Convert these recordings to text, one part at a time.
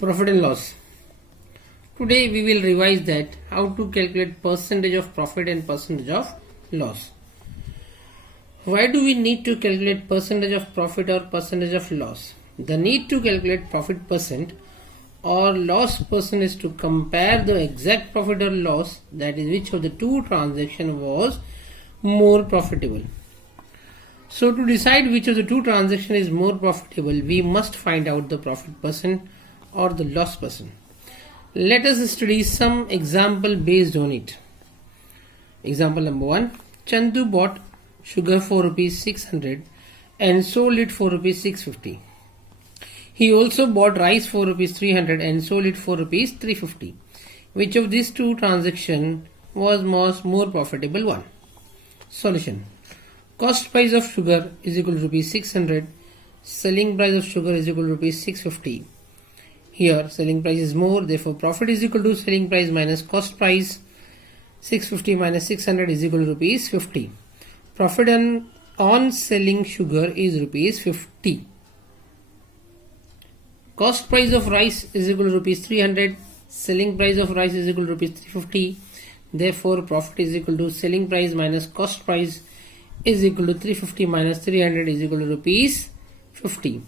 Profit and loss. Today we will revise that how to calculate percentage of profit and percentage of loss. Why do we need to calculate percentage of profit or percentage of loss? The need to calculate profit percent or loss percent is to compare the exact profit or loss, that is which of the two transactions was more profitable. So to decide which of the two transactions is more profitable, we must find out the profit percent or the loss percent. Let us study some example based on it. Example number 1. Chandu bought sugar for rupees 600 and sold it for rupees 650. He also bought rice for rupees 300 and sold it for rupees 350. Which of these two transactions was more profitable one? Solution. Cost price of sugar is equal to rupees 600. Selling price of sugar is equal to rupees 650. Here selling price is more, therefore profit is equal to selling price minus cost price. 650 minus 600 is equal to rupees 50. Profit on selling sugar is rupees 50. Cost price of rice is equal to rupees 300. Selling price of rice is equal to rupees 350. Therefore profit is equal to selling price minus cost price is equal to 350 minus 300 is equal to rupees 50.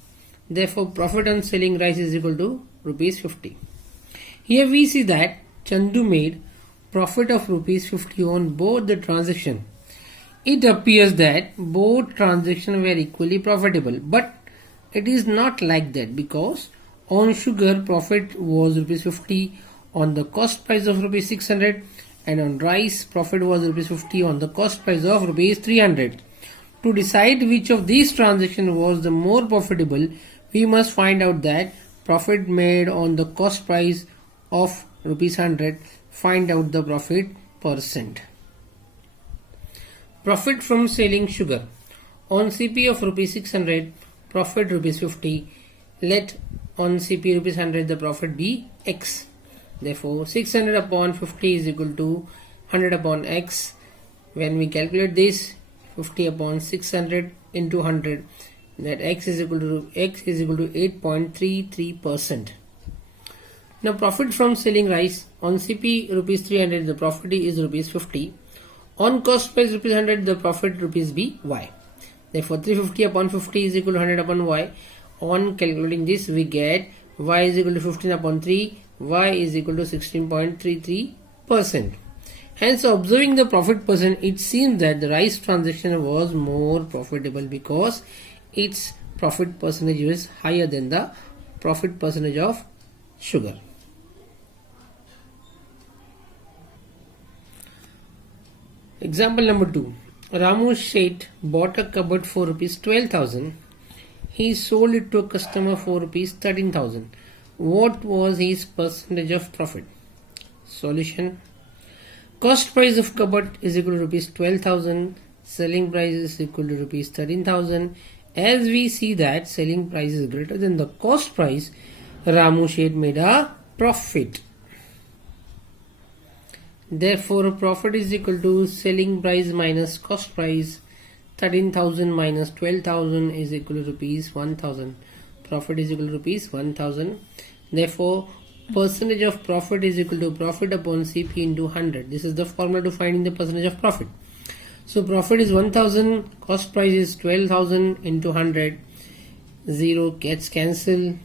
Therefore profit on selling rice is equal to rupees 50. Here we see that Chandu made profit of rupees 50 on both the transaction. It appears that both transactions were equally profitable, but it is not like that, because on sugar profit was rupees 50 on the cost price of rupees 600, and on rice profit was rupees 50 on the cost price of rupees 300. To decide which of these transactions was the more profitable, we must find out that profit made on the cost price of rupees 100. Find out the profit percent. Profit from selling sugar. On CP of rupees 600, profit rupees 50. Let on CP rupees 100 the profit be X. Therefore 600 upon 50 is equal to 100 upon X. When we calculate this, 50 upon 600 into 100, that X is equal to 8.33%. Now profit from selling rice. On CP rupees 300 the profit is rupees 50. On cost price rupees 100 the profit rupees be Y. Therefore 350 upon 50 is equal to 100 upon Y. On calculating this we get Y is equal to 15 upon 3. Y is equal to 16.33%. Hence, observing the profit percent, it seems that the rice transaction was more profitable because its profit percentage is higher than the profit percentage of sugar. Example number 2. Ramu Sheth bought a cupboard for rupees 12,000. He sold it to a customer for rupees 13,000. What was his percentage of profit? Solution. Cost price of cupboard is equal to rupees 12,000. Selling price is equal to rupees 13,000. As we see that selling price is greater than the cost price, Ramu Sheth made a profit. Therefore profit is equal to selling price minus cost price. 13,000 minus 12,000 is equal to rupees 1,000. Profit is equal to rupees 1,000. Therefore percentage of profit is equal to profit upon CP into 100. This is the formula to finding the percentage of profit. So profit is 1,000, cost price is 12,000 into 100. 0 gets cancelled.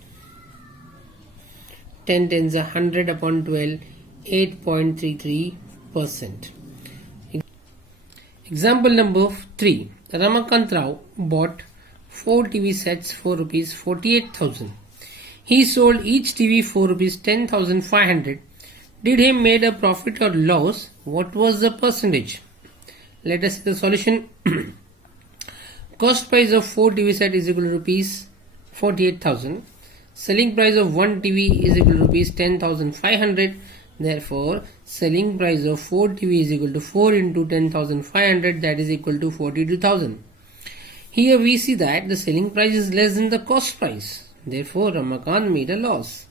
10 tens are 100 upon 12, 8.33%. Example number 3. Ramakant Rao bought 4 TV sets for rupees 48,000. He sold each TV for rupees 10,500. Did he made a profit or loss? What was the percentage? Let us see the solution. Cost price of 4 TV set is equal to rupees 48,000. Selling price of 1 TV is equal to rupees 10,500. Therefore, selling price of 4 TV is equal to 4 into 10,500, that is equal to 42,000. Here we see that the selling price is less than the cost price. Therefore, Ramakant made a loss.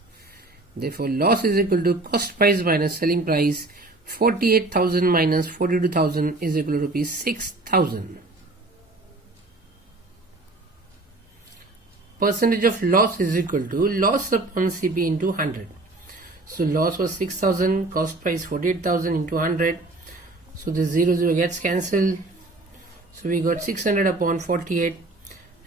Therefore, loss is equal to cost price minus selling price. 48,000 minus 42,000 is equal to rupees 6,000. percentage of loss is equal to loss upon CP into 100. So loss was 6,000, cost price 48,000 into 100. So the 0 gets cancelled. So we got 600 upon 48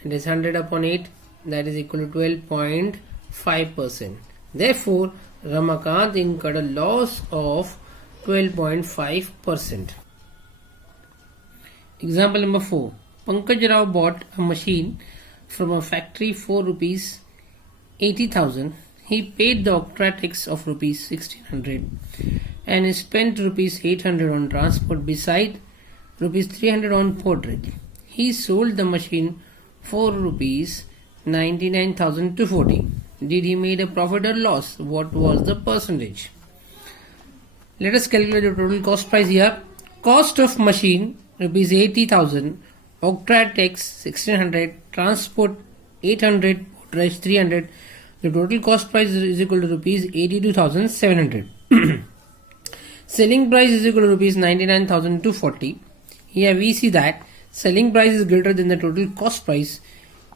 and is 100 upon 8, that is equal to 12.5%. Therefore, Ramakant incurred a loss of 12.5%. Example number 4. Pankaj Rao bought a machine from a factory for rupees 80,000. He paid the Octratex of rupees 1600 and he spent rupees 800 on transport beside rupees 300 on porterage. He sold the machine for rupees 99,240. Did he made a profit or loss? What was the percentage? Let us calculate the total cost price here. Cost of machine rupees 80,000, Octratex 1600, transport 800, porterage 300. The total cost price is equal to rupees 82,700. Selling price is equal to rupees 99,240. Here we see that selling price is greater than the total cost price.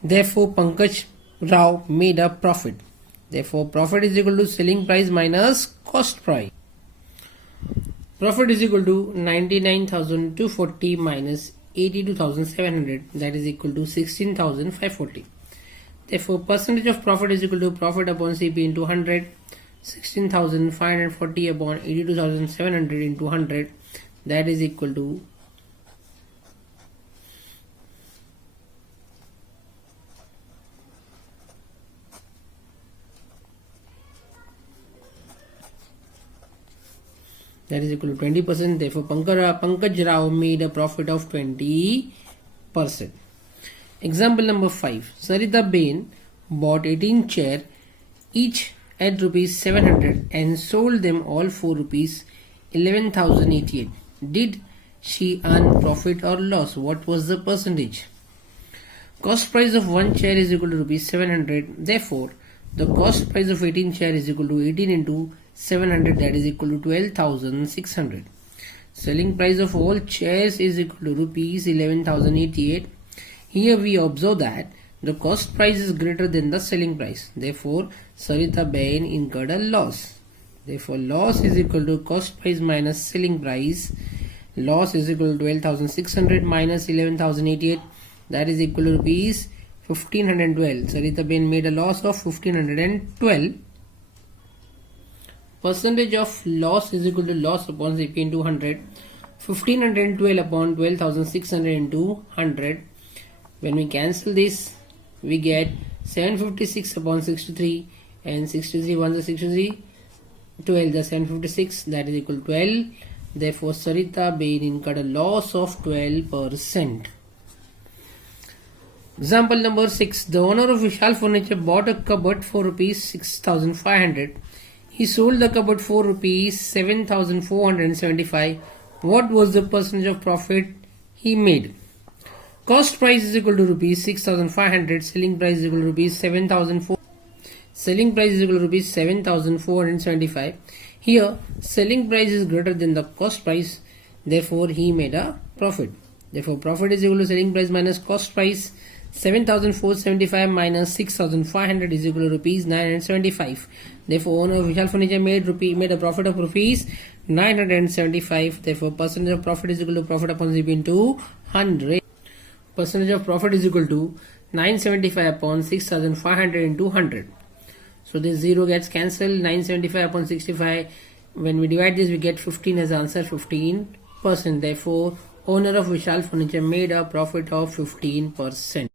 Therefore, Pankaj Rao made a profit. Therefore, profit is equal to selling price minus cost price. Profit is equal to 99,240 minus 82,700, that is equal to 16,540. Therefore, percentage of profit is equal to profit upon CP into 100, 16,540 upon 82,700 into 100, that is equal to 20%. Therefore, Pankaj Rao made a profit of 20%. Example number 5. Sarita Bain bought 18 chairs, each at rupees 700 and sold them all for rupees 11,088. Did she earn profit or loss? What was the percentage? Cost price of one chair is equal to rupees 700. Therefore, the cost price of 18 chair is equal to 18 into 700, that is equal to 12,600. Selling price of all chairs is equal to rupees 11,088. Here we observe that the cost price is greater than the selling price. Therefore, Sarita Bain incurred a loss. Therefore, loss is equal to cost price minus selling price. Loss is equal to 12,600 minus 11,088, that is equal to rupees 1,512. Sarita Bain made a loss of 1,512. Percentage of loss is equal to loss upon CP into 100. 1,512 upon 12,600 into 100. When we cancel this, we get 756 upon 63, and 63 1 is 63, 12 the 756, that is equal to 12. Therefore, Sarita Bain incurred a loss of 12%. Example number 6. The owner of Vishal Furniture bought a cupboard for rupees 6,500. He sold the cupboard for rupees 7,475. What was the percentage of profit he made? Cost price is equal to rupees 6,500. Selling price is equal to rupees 7,400. Selling price is equal to rupees 7,475. Here, selling price is greater than the cost price. Therefore, he made a profit. Therefore, profit is equal to selling price minus cost price. 7,475 minus 6,500 is equal to rupees 975. Therefore, owner of Vishal Furniture made a profit of rupees 975. Therefore, percentage of profit is equal to profit upon CP into 100. Percentage of profit is equal to 975 upon 6,500 into 100. So this 0 gets cancelled. 975 upon 65. When we divide this, we get 15 as answer, 15%. Therefore, owner of Vishal Furniture made a profit of 15%.